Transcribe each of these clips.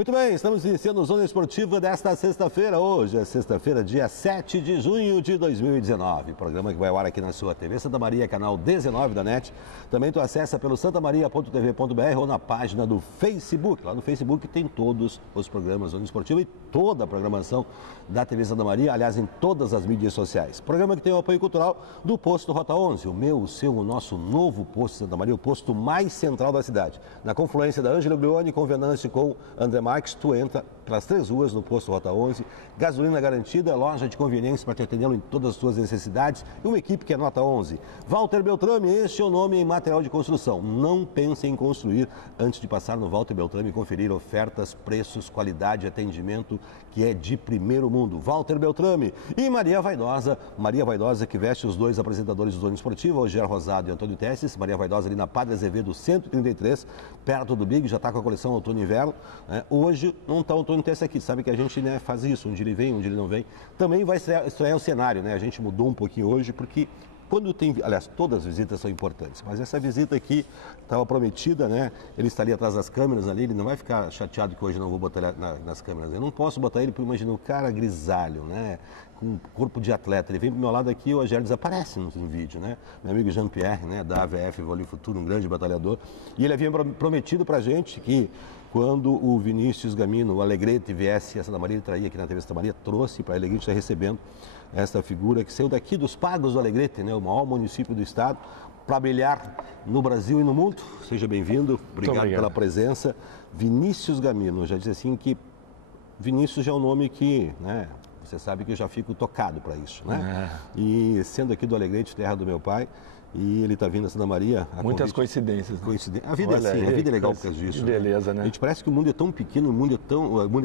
Muito bem, estamos iniciando o Zona Esportiva desta sexta-feira. Hoje é sexta-feira, dia 7 de junho de 2019. Programa que vai ao ar aqui na sua TV Santa Maria, canal 19 da NET. Também tu acessa pelo santamaria.tv.br ou na página do Facebook. Lá no Facebook tem todos os programas Zona Esportiva e toda a programação da TV Santa Maria, aliás, em todas as mídias sociais. Programa que tem o apoio cultural do Posto Rota 11, o meu, o seu, o nosso novo Posto Santa Maria, o posto mais central da cidade. Na confluência da Ângela Glione com Venâncio com André Marques, tu entra pelas 3 ruas no Posto Rota 11, gasolina garantida, loja de conveniência para te atendê-lo em todas as suas necessidades e uma equipe que é nota 11. Walter Beltrame, este é o nome em material de construção. Não pense em construir antes de passar no Walter Beltrame e conferir ofertas, preços, qualidade, atendimento que é de primeiro mundo. Walter Beltrame e Maria Vaidosa que veste os dois apresentadores do Zona Esportiva, Roger Rosado e Antônio Tesses. Maria Vaidosa ali na Padre Azevedo 133, perto do Big, já está com a coleção outono e inverno. Hoje não está o Antônio Tesses aqui, sabe que a gente faz isso, um dia ele vem, um dia ele não vem. Também vai estrear o cenário, a gente mudou um pouquinho hoje, porque quando tem, aliás, todas as visitas são importantes, mas essa visita aqui estava prometida, ele está ali atrás das câmeras ali, ele não vai ficar chateado que hoje eu não vou botar ele nas câmeras. Eu não posso botar ele porque imagina um cara grisalho, com corpo de atleta. Ele vem pro meu lado aqui e o Rogério desaparece no vídeo, Meu amigo Jean-Pierre, da AVF Vôlei Futuro, um grande batalhador. E ele havia prometido pra gente que quando o Vinícius Gamino, o Alegrete, viesse a Santa Maria, ele traía aqui na TV Santa Maria, trouxe para ele, a gente está recebendo esta figura que saiu daqui dos Pagos do Alegrete, o maior município do estado, para brilhar no Brasil e no mundo. Seja bem-vindo, obrigado pela presença. Vinícius Gamino, já disse assim que Vinícius já é um nome que, você sabe que eu já fico tocado para isso, E sendo aqui do Alegrete, terra do meu pai, e ele está vindo a Santa Maria. Muitas coincidências. A vida é assim, a vida é legal por causa disso. Beleza, A gente parece que o mundo é tão pequeno, o mundo é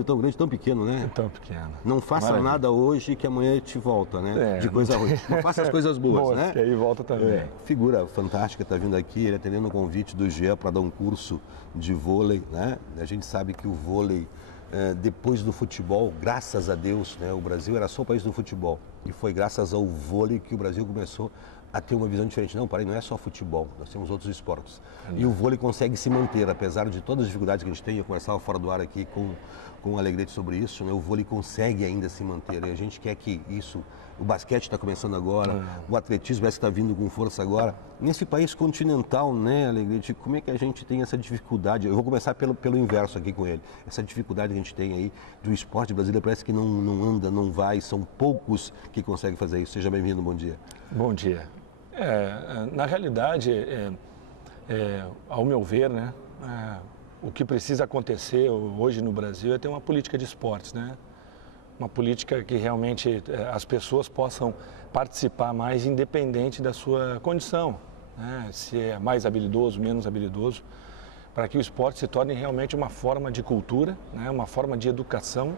tão grande, tão pequeno, É tão pequeno. Não faça nada hoje que amanhã te volta, de coisa ruim. Não faça as coisas boas, que aí volta também. Figura fantástica, está vindo aqui, ele atendendo o convite do GE para dar um curso de vôlei, A gente sabe que o vôlei, depois do futebol, graças a Deus, o Brasil era só o país do futebol. E foi graças ao vôlei que o Brasil começou a ter uma visão diferente. Não é só futebol, nós temos outros esportes. E o vôlei consegue se manter, apesar de todas as dificuldades que a gente tem. Eu conversava fora do ar aqui com o Alegrete sobre isso, o vôlei consegue ainda se manter. E a gente quer que isso, o basquete está começando agora, o atletismo parece que está vindo com força agora. Nesse país continental, Alegrete, como é que a gente tem essa dificuldade? Eu vou começar pelo inverso aqui com ele. Essa dificuldade que a gente tem aí do esporte brasileiro, parece que não anda, não vai, são poucos que conseguem fazer isso. Seja bem-vindo, bom dia. Bom dia. Na realidade, ao meu ver, o que precisa acontecer hoje no Brasil é ter uma política de esportes, Uma política que realmente as pessoas possam participar mais independente da sua condição, Se é mais habilidoso, menos habilidoso, para que o esporte se torne realmente uma forma de cultura, Uma forma de educação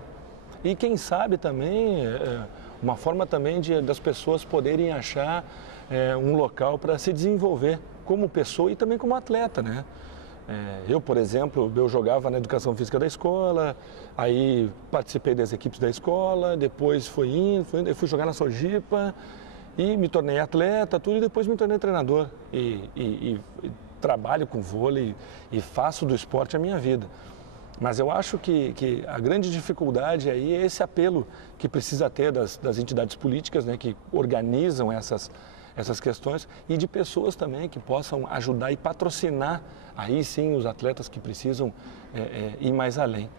e quem sabe também uma forma também das pessoas poderem achar um local para se desenvolver como pessoa e também como atleta, Eu, por exemplo, eu jogava na educação física da escola, aí participei das equipes da escola, depois fui jogar na Sojipa e me tornei atleta, tudo, e depois me tornei treinador e trabalho com vôlei e faço do esporte a minha vida. Mas eu acho que a grande dificuldade aí é esse apelo que precisa ter das entidades políticas, que organizam essas questões e de pessoas também que possam ajudar e patrocinar aí sim os atletas que precisam ir mais além.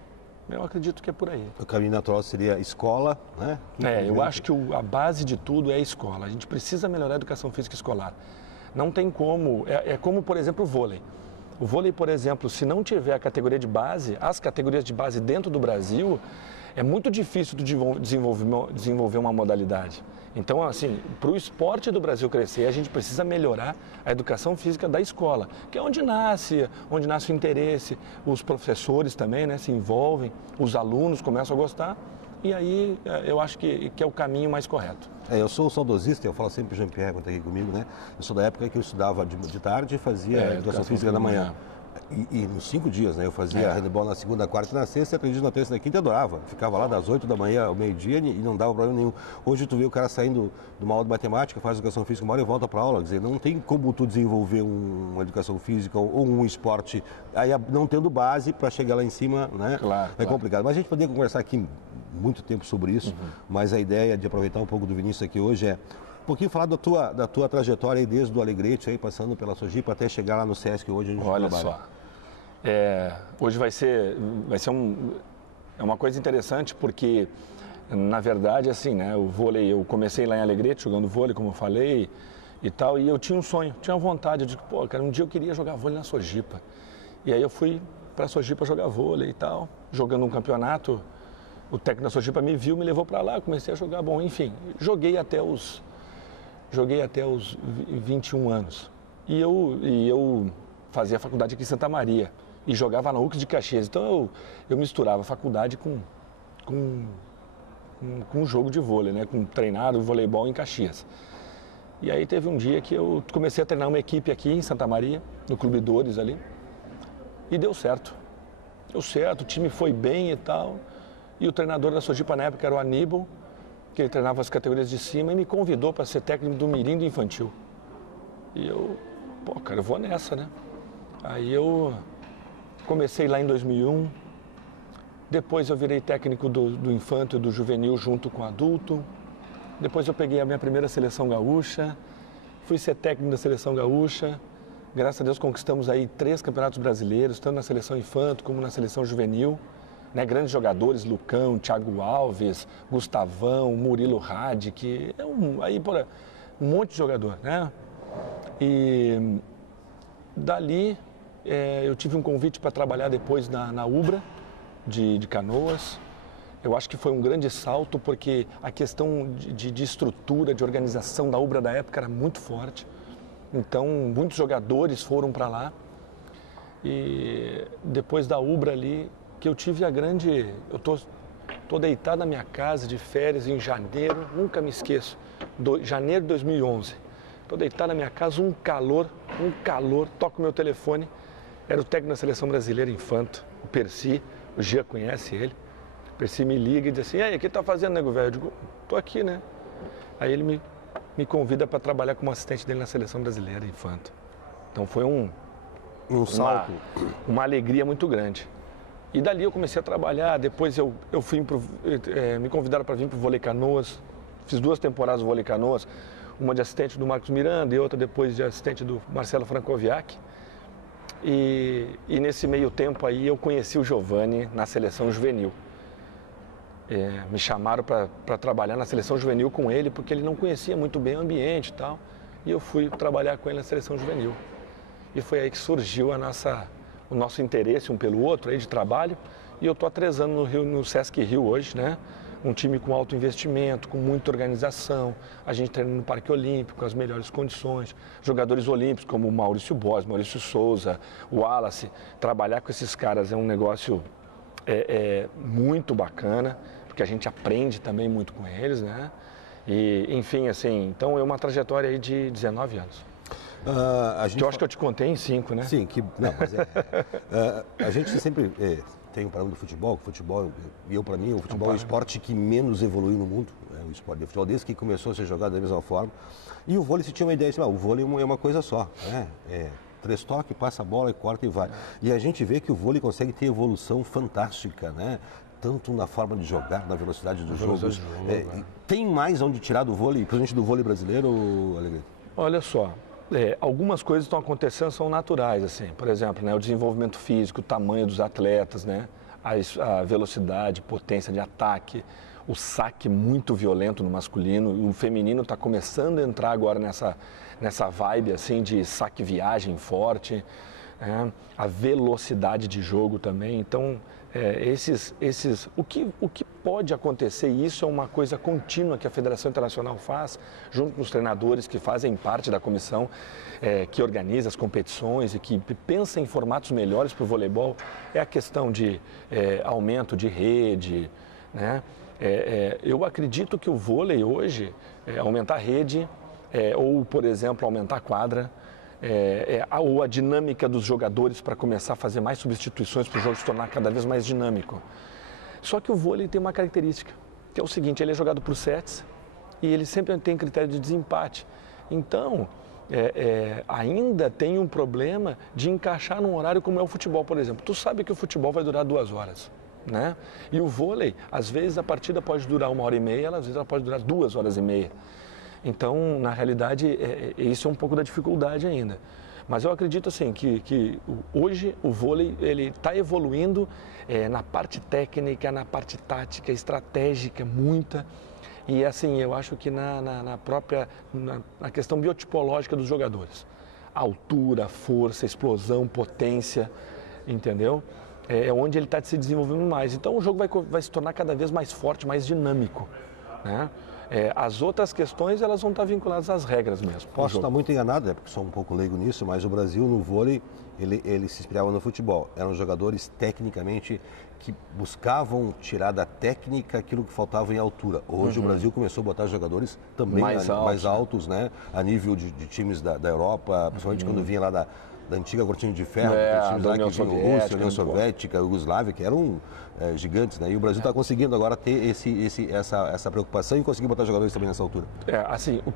Eu acredito que é por aí. O caminho natural seria escola, Eu acho que a base de tudo é a escola. A gente precisa melhorar a educação física escolar. Não tem como, como por exemplo o vôlei. O vôlei, por exemplo, se não tiver a categoria de base, as categorias de base dentro do Brasil, é muito difícil de desenvolver uma modalidade. Então, assim, para o esporte do Brasil crescer, a gente precisa melhorar a educação física da escola, que é onde nasce o interesse, os professores também se envolvem, os alunos começam a gostar. E aí eu acho que é o caminho mais correto. Eu sou saudosista, eu falo sempre para o Jean-Pierre quando está aqui comigo, Eu sou da época que eu estudava de tarde e fazia educação física da manhã. E nos 5 dias, né? Eu fazia handebol na segunda, quarta e na sexta, aprendi na terça e na quinta, adorava. Ficava lá das 8 da manhã ao meio-dia e não dava problema nenhum. Hoje tu vê o cara saindo de uma aula de matemática, faz educação física uma hora e volta para aula. Quer dizer, não tem como tu desenvolver uma educação física ou um esporte, aí não tendo base para chegar lá em cima, né? Claro, é complicado. Mas a gente poderia conversar aqui muito tempo sobre isso, mas a ideia de aproveitar um pouco do Vinícius aqui hoje é um pouquinho falar da tua trajetória aí desde o Alegrete, aí, passando pela Sojipa até chegar lá no Sesc hoje a gente Olha trabalha. só, hoje vai ser uma coisa interessante porque, na verdade, assim, né, o vôlei, eu comecei lá em Alegrete jogando vôlei, como eu falei, e tal, e eu tinha um sonho, tinha uma vontade, eu digo, pô, cara, um dia eu queria jogar vôlei na Sojipa. E aí eu fui para a Sojipa jogar vôlei e tal, jogando um campeonato, o técnico da Sojipa me viu, me levou para lá, comecei a jogar, bom, enfim, joguei até os 21 anos. E eu fazia faculdade aqui em Santa Maria e jogava na UC de Caxias. Então eu misturava faculdade com jogo de vôlei, né? Com treinado voleibol em Caxias. E aí teve um dia que eu comecei a treinar uma equipe aqui em Santa Maria, no Clube Dores ali, e deu certo. Deu certo, o time foi bem e tal. E o treinador da Sojipa na época era o Aníbal, que ele treinava as categorias de cima e me convidou para ser técnico do mirim do infantil. E eu, pô, cara, eu vou nessa, né? Aí eu comecei lá em 2001, depois eu virei técnico do infanto e do juvenil junto com o adulto, depois eu peguei a minha primeira seleção gaúcha, fui ser técnico da seleção gaúcha, graças a Deus conquistamos aí 3 campeonatos brasileiros, tanto na seleção infanto como na seleção juvenil. Né, grandes jogadores, Lucão, Thiago Alves, Gustavão, Murilo Radi, que é um monte de jogador, né? E dali eu tive um convite para trabalhar depois na Ubra de Canoas. Eu acho que foi um grande salto porque a questão de estrutura, de organização da Ubra da época era muito forte. Então muitos jogadores foram para lá e depois da Ubra ali que eu tive eu tô deitado na minha casa de férias em janeiro, nunca me esqueço, janeiro de 2011. Tô deitado na minha casa, um calor, toco meu telefone, era o técnico da seleção brasileira infanto, o Percy, o Gia conhece ele. O Percy me liga e diz assim, e aí, o que tá fazendo, nego velho? Eu digo, tô aqui, né? Aí ele me convida para trabalhar como assistente dele na seleção brasileira infanto. Então foi um salto, uma alegria muito grande. E dali eu comecei a trabalhar, depois eu fui me convidaram para vir para o Vôlei Canoas, fiz 2 temporadas no Vôlei Canoas, uma de assistente do Marcos Miranda e outra depois de assistente do Marcelo Francoviac. E nesse meio tempo aí eu conheci o Giovanni na seleção juvenil. Me chamaram para trabalhar na seleção juvenil com ele, porque ele não conhecia muito bem o ambiente e tal, e eu fui trabalhar com ele na seleção juvenil. E foi aí que surgiu o nosso interesse um pelo outro aí de trabalho, e eu estou há 3 anos no Sesc Rio hoje, né? Um time com alto investimento, com muita organização, a gente treina no Parque Olímpico, com as melhores condições, jogadores olímpicos como o Maurício Bos, Maurício Souza, o Wallace, trabalhar com esses caras é um negócio muito bacana, porque a gente aprende também muito com eles, né? E, enfim, assim, então é uma trajetória aí de 19 anos. Que eu acho que eu te contei em 5, né? Sim, mas a gente sempre tem um parâmetro do futebol, para mim, o futebol é o esporte que menos evoluiu no mundo, né? O esporte de futebol, desde que começou a ser jogado da mesma forma. E o vôlei, se tinha uma ideia, o vôlei é uma coisa só, né? 3 toques, passa a bola, corta e vai. E a gente vê que o vôlei consegue ter evolução fantástica, né? Tanto na forma de jogar, na velocidade do jogo. Tem mais onde tirar do vôlei, principalmente do vôlei brasileiro, Alegrete? Olha só, algumas coisas estão acontecendo, são naturais, assim. Por exemplo, né, o desenvolvimento físico, o tamanho dos atletas, né? A velocidade, potência de ataque, o saque muito violento no masculino. O feminino está começando a entrar agora nessa vibe assim, de saque-viagem forte, né? A velocidade de jogo também. Então, o que pode acontecer, e isso é uma coisa contínua que a Federação Internacional faz, junto com os treinadores que fazem parte da comissão que organiza as competições e que pensa em formatos melhores para o voleibol, é a questão de aumento de rede, né? Eu acredito que o vôlei hoje, aumentar a rede, ou, por exemplo, aumentar a quadra, ou a dinâmica dos jogadores para começar a fazer mais substituições para o jogo se tornar cada vez mais dinâmico. Só que o vôlei tem uma característica, que é o seguinte, ele é jogado por sets e ele sempre tem critério de desempate. Então, ainda tem um problema de encaixar num horário como é o futebol, por exemplo. Tu sabe que o futebol vai durar 2 horas, né? E o vôlei, às vezes a partida pode durar 1h30, às vezes ela pode durar 2h30. Então, na realidade, isso é um pouco da dificuldade ainda. Mas eu acredito assim que hoje o vôlei ele está evoluindo na parte técnica, na parte tática, estratégica, muita. E assim, eu acho que na questão biotipológica dos jogadores. Altura, força, explosão, potência, entendeu? É onde ele está se desenvolvendo mais. Então o jogo vai se tornar cada vez mais forte, mais dinâmico, né? As outras questões elas vão estar vinculadas às regras mesmo. Posso estar muito enganado, porque sou um pouco leigo nisso, mas o Brasil no vôlei, ele se inspirava no futebol. Eram jogadores tecnicamente que buscavam tirar da técnica aquilo que faltava em altura. Hoje o Brasil começou a botar jogadores também mais altos, né? A nível de times da Europa, principalmente quando vinha lá da antiga cortina de ferro, times lá que vinham Rússia, União Soviética, Iugoslávia, que eram gigantes, né? E o Brasil está conseguindo agora ter essa preocupação em conseguir botar jogadores também nessa altura. Assim, o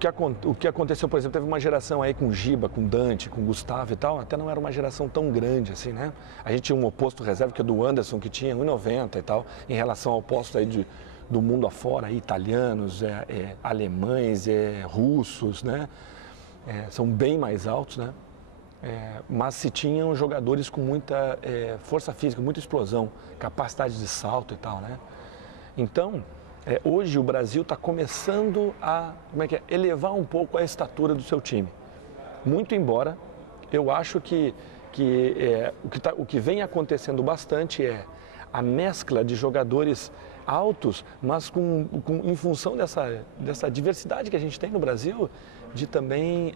que aconteceu, por exemplo, teve uma geração aí com Giba, com Dante, com Gustavo e tal, até não era uma geração tão grande assim, né? A gente tinha um oposto reserva, que é do Anderson, que tinha 1,90 e tal, em relação ao oposto aí do mundo afora, aí, italianos, alemães, russos, né? São bem mais altos, né? Mas se tinham jogadores com muita força física, muita explosão, capacidade de salto e tal, né? Então, hoje o Brasil está começando a elevar um pouco a estatura do seu time. Muito embora, eu acho que o que vem acontecendo bastante é a mescla de jogadores altos, mas em função dessa diversidade que a gente tem no Brasil, de também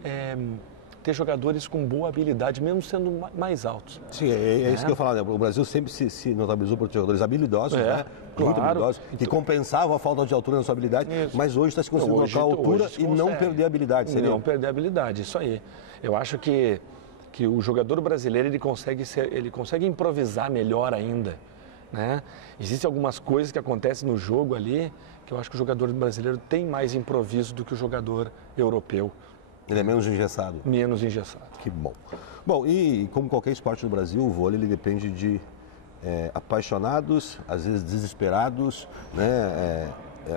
ter jogadores com boa habilidade, mesmo sendo mais altos. Sim, isso que eu falo, né? O Brasil sempre se notabilizou por jogadores habilidosos, né? Claro. Muito habilidosos, que compensavam a falta de altura na sua habilidade, mas hoje está se conseguindo colocar a altura e não perder a habilidade. Seria? Não perder a habilidade, isso aí. Eu acho que o jogador brasileiro ele consegue improvisar melhor ainda, né? Existem algumas coisas que acontecem no jogo ali que eu acho que o jogador brasileiro tem mais improviso do que o jogador europeu. Ele é menos engessado. Menos engessado. Que bom. Bom, e como qualquer esporte no Brasil, o vôlei ele depende de apaixonados, às vezes desesperados, né?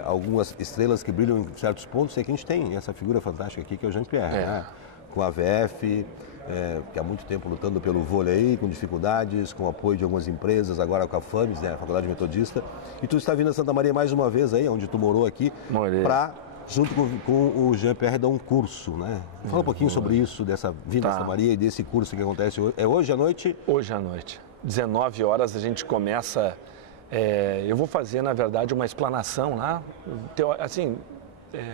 Algumas estrelas que brilham em certos pontos. E aqui a gente tem essa figura fantástica aqui, que é o Jean-Pierre, né? Com a VF, que há muito tempo lutando pelo vôlei aí, com dificuldades, com apoio de algumas empresas, agora com a FAMES, né? A Faculdade Metodista. E tu está vindo a Santa Maria mais uma vez aí, onde tu morou aqui, para... junto com o Jean-Pierre, dá um curso, né? Fala um pouquinho sobre isso, dessa vinda a Santa Maria e desse curso que acontece hoje. É hoje à noite? Hoje à noite. 19 horas a gente começa... eu vou fazer, na verdade, uma explanação lá,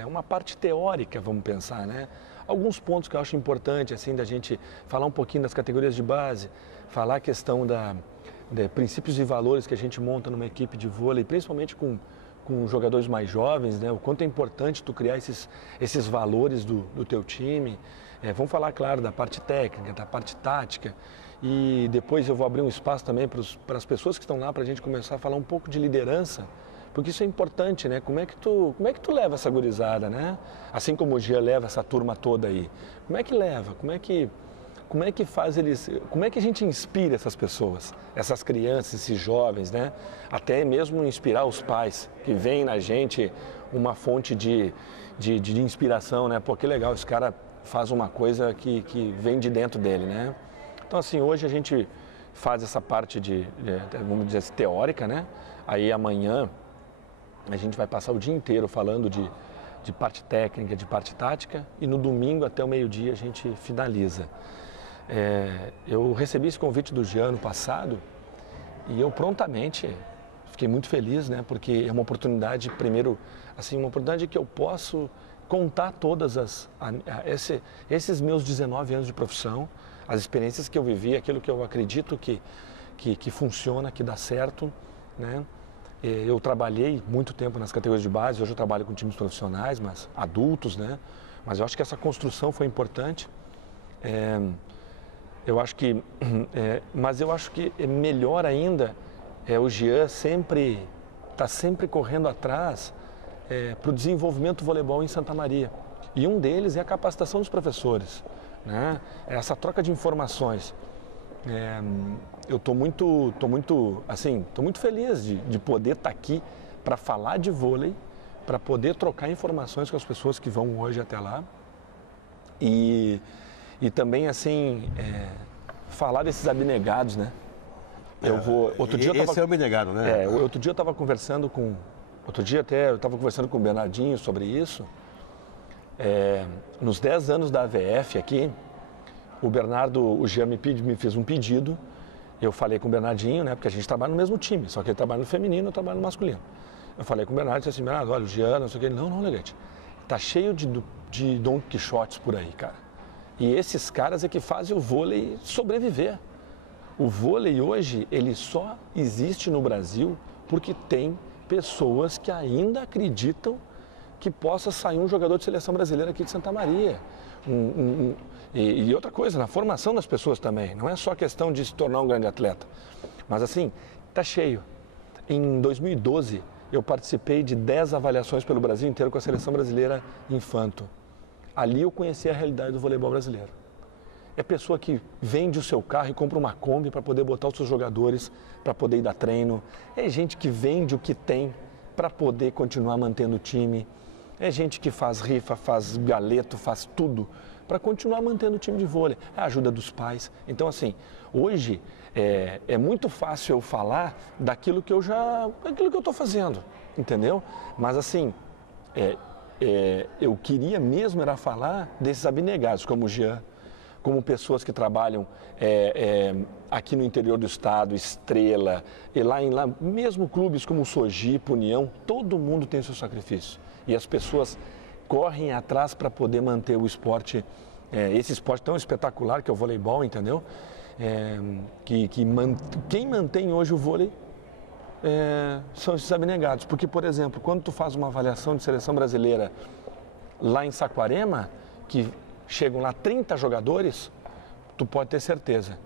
uma parte teórica, vamos pensar, né? Alguns pontos que eu acho importante, assim, da gente falar um pouquinho das categorias de base, falar a questão de princípios e valores que a gente monta numa equipe de vôlei, principalmente com jogadores mais jovens, né? O quanto é importante tu criar esses valores do teu time. Vamos falar, claro, da parte técnica, da parte tática. E depois eu vou abrir um espaço também para as pessoas que estão lá, para a gente começar a falar um pouco de liderança, porque isso é importante, né? Como é que tu leva essa gurizada, né? Assim como o Gia leva essa turma toda aí. Como é que leva? Como é que faz eles... Como é que a gente inspira essas pessoas, essas crianças, esses jovens, né? Até mesmo inspirar os pais, que veem na gente uma fonte de inspiração, né? Pô, que legal, esse cara faz uma coisa que vem de dentro dele, né? Então, assim, hoje a gente faz essa parte vamos dizer assim, teórica, né? Aí amanhã a gente vai passar o dia inteiro falando de parte técnica, de parte tática, e no domingo até o meio-dia a gente finaliza. Eu recebi esse convite do Jean no passado e eu prontamente fiquei muito feliz, né? Porque é uma oportunidade, primeiro, assim, uma oportunidade que eu posso contar todas esses meus 19 anos de profissão, as experiências que eu vivi, aquilo que eu acredito que funciona, que dá certo, né? Eu trabalhei muito tempo nas categorias de base, hoje eu trabalho com times profissionais, mas adultos, né? Mas eu acho que essa construção foi importante. Eu acho que, mas eu acho que é melhor ainda o Jean está sempre correndo atrás para o desenvolvimento do voleibol em Santa Maria. E um deles é a capacitação dos professores, né? Essa troca de informações. Eu estou muito feliz de poder estar aqui para falar de vôlei, para poder trocar informações com as pessoas que vão hoje até lá e também assim falar desses abnegados, né? Esse é o abnegado, né? Outro dia eu estava conversando com o Bernardinho sobre isso. Nos 10 anos da AVF aqui, o Jean me fez um pedido. Eu falei com o Bernardinho, né? Porque a gente trabalha no mesmo time, só que ele trabalha no feminino, eu trabalho no masculino. Eu falei com o Bernardo e disse assim, Bernardo, olha, o Jean, não sei o que. Ele, não, Leguete, tá cheio de Don Quixotes por aí, cara. E esses caras é que fazem o vôlei sobreviver. O vôlei hoje, ele só existe no Brasil porque tem pessoas que ainda acreditam que possa sair um jogador de seleção brasileira aqui de Santa Maria. E outra coisa, na formação das pessoas também. Não é só questão de se tornar um grande atleta. Mas assim, tá cheio. Em 2012, eu participei de 10 avaliações pelo Brasil inteiro com a seleção brasileira infanto. Ali eu conheci a realidade do voleibol brasileiro. É pessoa que vende o seu carro e compra uma Kombi para poder botar os seus jogadores, para poder ir dar treino. É gente que vende o que tem para poder continuar mantendo o time. É gente que faz rifa, faz galeto, faz tudo para continuar mantendo o time de vôlei. É a ajuda dos pais. Então, assim, hoje é muito fácil eu falar daquilo que eu estou fazendo, entendeu? Mas, assim, eu queria mesmo era falar desses abnegados, como o Jean, como pessoas que trabalham aqui no interior do estado, Estrela, e lá mesmo clubes como o Sojipa, União, todo mundo tem seu sacrifício. E as pessoas correm atrás para poder manter o esporte, esse esporte tão espetacular que é o voleibol, entendeu? Quem mantém hoje o vôlei são esses abnegados. Porque, por exemplo, quando tu faz uma avaliação de seleção brasileira lá em Saquarema, que chegam lá 30 jogadores, tu pode ter certeza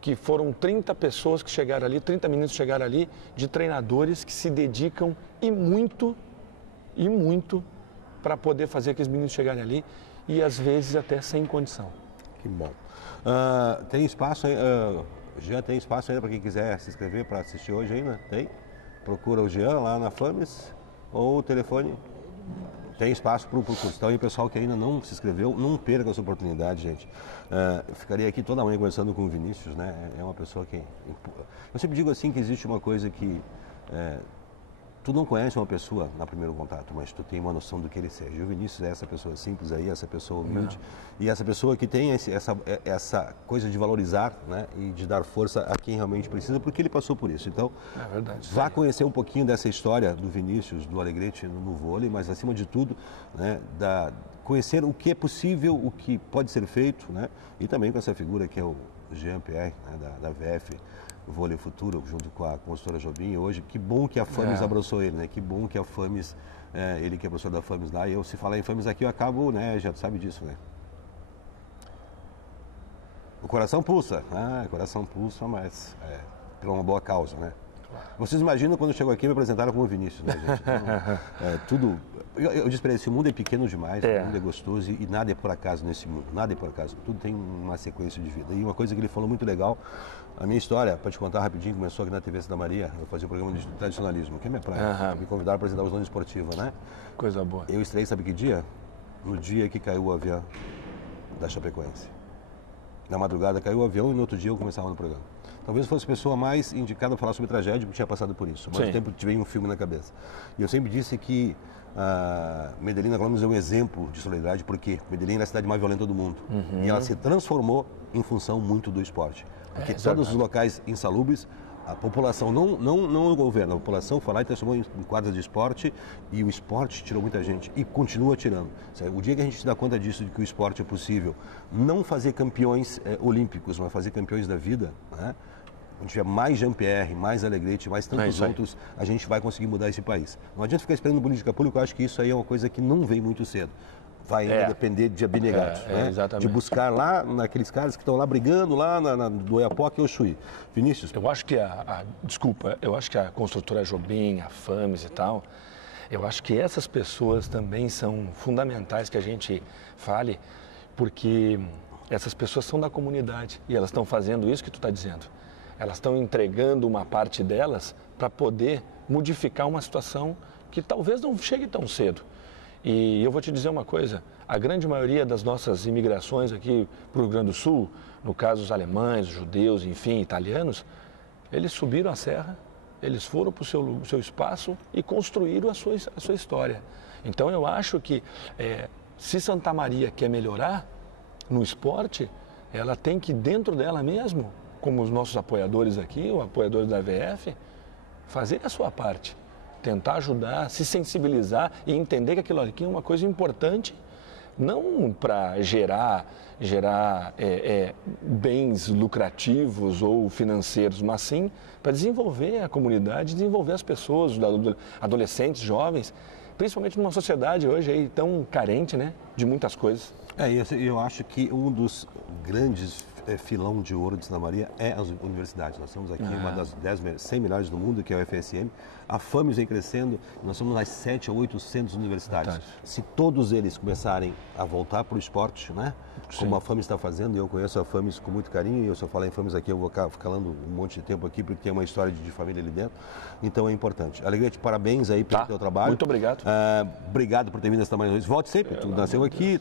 que foram 30 pessoas que chegaram ali, 30 meninos que chegaram ali, de treinadores que se dedicam e muito para poder fazer aqueles meninos chegarem ali e às vezes até sem condição. Que bom. Tem espaço aí, Jean, tem espaço ainda para quem quiser se inscrever para assistir hoje ainda? Tem? Procura o Jean lá na FAMES ou o telefone. Tem espaço para o curso. Então, aí, pessoal que ainda não se inscreveu, não perca essa oportunidade, gente. Eu ficaria aqui toda manhã conversando com o Vinícius, né? É uma pessoa que... Eu sempre digo assim que existe uma coisa que... Tu não conhece uma pessoa na primeiro contato, mas tu tem uma noção do que ele seja. E o Vinícius é essa pessoa simples aí, essa pessoa humilde. E essa pessoa que tem essa coisa de valorizar, né? E de dar força a quem realmente precisa, porque ele passou por isso. Então, vá conhecer um pouquinho dessa história do Vinícius, do Alegrete no vôlei, mas acima de tudo, né? Conhecer o que é possível, o que pode ser feito, né? E também com essa figura que é o Jean Pierre, né? da VF. Vôlei Futuro, junto com a consultora Jobim. Hoje, que bom que a FAMES abraçou ele, né? Que bom que a FAMES, ele que é professor da FAMES lá, e eu, se falar em FAMES aqui, eu acabo, né? Já sabe disso, né? O coração pulsa, mas por uma boa causa, né? Vocês imaginam quando chegou aqui me apresentaram como Vinícius, né, gente? Então, tudo... Eu disse para ele, esse mundo é pequeno demais, o mundo é gostoso e nada é por acaso nesse mundo, nada é por acaso, tudo tem uma sequência de vida. E uma coisa que ele falou muito legal, a minha história, para te contar rapidinho, começou aqui na TV Santa Maria, eu fazia um programa de tradicionalismo, que é minha praia, me convidaram para apresentar o Zona Esportiva, né? Coisa boa. Eu estreiei, sabe que dia? No dia que caiu o avião da Chapecoense. Na madrugada caiu o avião e no outro dia eu começava no programa. Talvez eu fosse a pessoa mais indicada a falar sobre tragédia, porque tinha passado por isso. Mas ao tempo tive um filme na cabeça. E eu sempre disse que Medellín na Colômbia é um exemplo de solidariedade, porque Medellín é a cidade mais violenta do mundo. E ela se transformou em função muito do esporte. Porque todos os locais insalubres, a população, não o governo, a população foi lá e transformou em quadras de esporte, e o esporte tirou muita gente e continua tirando. O dia que a gente se dá conta disso, de que o esporte é possível, não fazer campeões olímpicos, mas fazer campeões da vida, né? Quando tiver mais Jean-Pierre, mais Alegrete, mais tantos outros, a gente vai conseguir mudar esse país. Não adianta ficar esperando política pública, eu acho que isso aí é uma coisa que não vem muito cedo. vai ainda depender de abnegados, né? Exatamente. De buscar lá naqueles caras que estão lá brigando lá do Oiapoque e o Chuí. Vinícius? Eu acho que eu acho que a construtora Jobim, a FAMES e tal, eu acho que essas pessoas também são fundamentais que a gente fale, porque essas pessoas são da comunidade e elas estão fazendo isso que tu está dizendo. Elas estão entregando uma parte delas para poder modificar uma situação que talvez não chegue tão cedo. E eu vou te dizer uma coisa, a grande maioria das nossas imigrações aqui para o Rio Grande do Sul, no caso os alemães, os judeus, enfim, italianos, eles subiram a serra, eles foram para o seu espaço e construíram a sua história. Então eu acho que se Santa Maria quer melhorar no esporte, ela tem que dentro dela mesmo, como os nossos apoiadores aqui, os apoiadores da VF, fazer a sua parte. Tentar ajudar, se sensibilizar e entender que aquilo aqui é uma coisa importante, não para gerar bens lucrativos ou financeiros, mas sim para desenvolver a comunidade, desenvolver as pessoas, adolescentes, jovens, principalmente numa sociedade hoje aí tão carente, né, de muitas coisas. Eu acho que um dos grandes filão de ouro de Santa Maria é as universidades. Nós temos aqui uma das 100 melhores do mundo, que é o FSM. A FAMES vem crescendo, nós somos nas 7 a 8 centros universitários. Se todos eles começarem a voltar para o esporte, né? Como a FAMES está fazendo, e eu conheço a FAMES com muito carinho, e eu, se eu falar em FAMES aqui, eu vou ficar falando um monte de tempo aqui, porque tem uma história de família ali dentro. Então é importante. Alegrete, parabéns aí pelo teu trabalho. Muito obrigado. Obrigado por ter vindo esta manhã. Volte sempre. Tu nasceu aqui,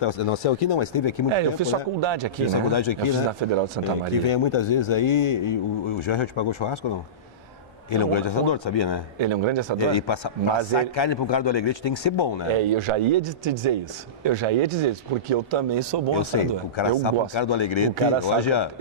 não, mas esteve aqui muito tempo. Eu fiz faculdade aqui, né? Faculdade aqui, eu fiz na Federal de Santa Maria. Que vem muitas vezes aí, e o Jean já te pagou churrasco ou não? Ele é um grande assador, tu sabia, né? Ele é um grande assador? E passar carne para um cara do Alegrete tem que ser bom, né? E eu já ia te dizer isso. Porque eu também sou bom assador. O cara sabe o cara do Alegrete,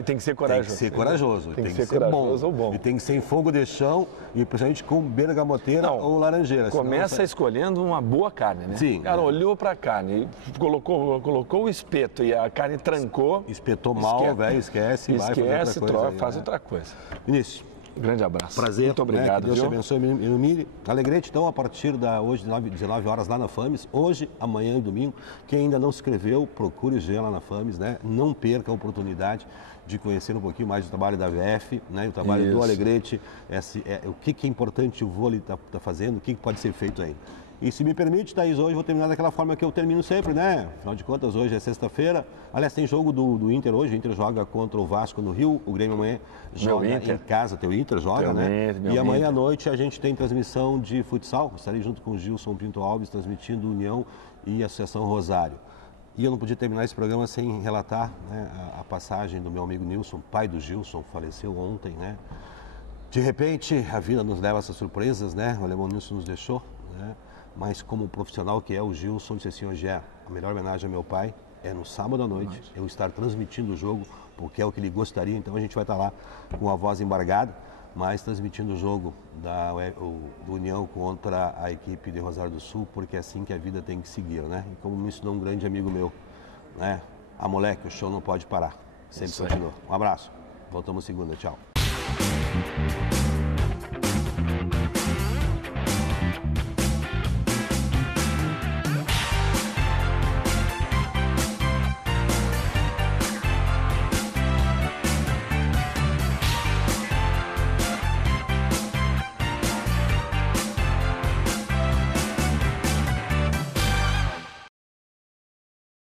tem que ser corajoso. Tem que ser corajoso. Tem que ser corajoso bom. E tem que ser em fogo de chão, e principalmente com bergamoteira ou laranjeira. Começa escolhendo uma boa carne, né? Sim. O cara olhou para a carne, colocou o espeto e a carne trancou. Espetou mal, velho, esquece, vai fazer outra coisa. Faz outra coisa. Vinícius. Grande abraço. Prazer. Muito obrigado. Que Deus te abençoe e ilumine. Alegrete, então, a partir da hoje, 19 horas, lá na FAMES. Hoje, amanhã e domingo. Quem ainda não se inscreveu, procure o Jean lá na FAMES, né? Não perca a oportunidade de conhecer um pouquinho mais do trabalho da VF, né? O trabalho do Alegrete. O que é importante o vôlei está fazendo, o que pode ser feito aí. E se me permite, Thaís, hoje vou terminar daquela forma que eu termino sempre, né? Afinal de contas, hoje é sexta-feira. Aliás, tem jogo do Inter hoje. O Inter joga contra o Vasco no Rio. O Grêmio amanhã joga em casa. Teu Inter joga, né? E amanhã à noite a gente tem transmissão de futsal. Estarei junto com o Gilson Pinto Alves, transmitindo União e Associação Rosário. E eu não podia terminar esse programa sem relatar, né, a passagem do meu amigo Nilson, pai do Gilson, faleceu ontem, né? De repente, a vida nos leva a essas surpresas, né? O alemão Nilson nos deixou, né? Mas como profissional que é o Gilson, disse assim, hoje a melhor homenagem ao meu pai é no sábado à noite, eu estar transmitindo o jogo, porque é o que ele gostaria, então a gente vai estar lá com a voz embargada, mas transmitindo o jogo do União contra a equipe de Rosário do Sul, porque é assim que a vida tem que seguir, né? E como me ensinou um grande amigo meu, né? A moleque, o show não pode parar, sempre continua. Um abraço, voltamos segunda, tchau.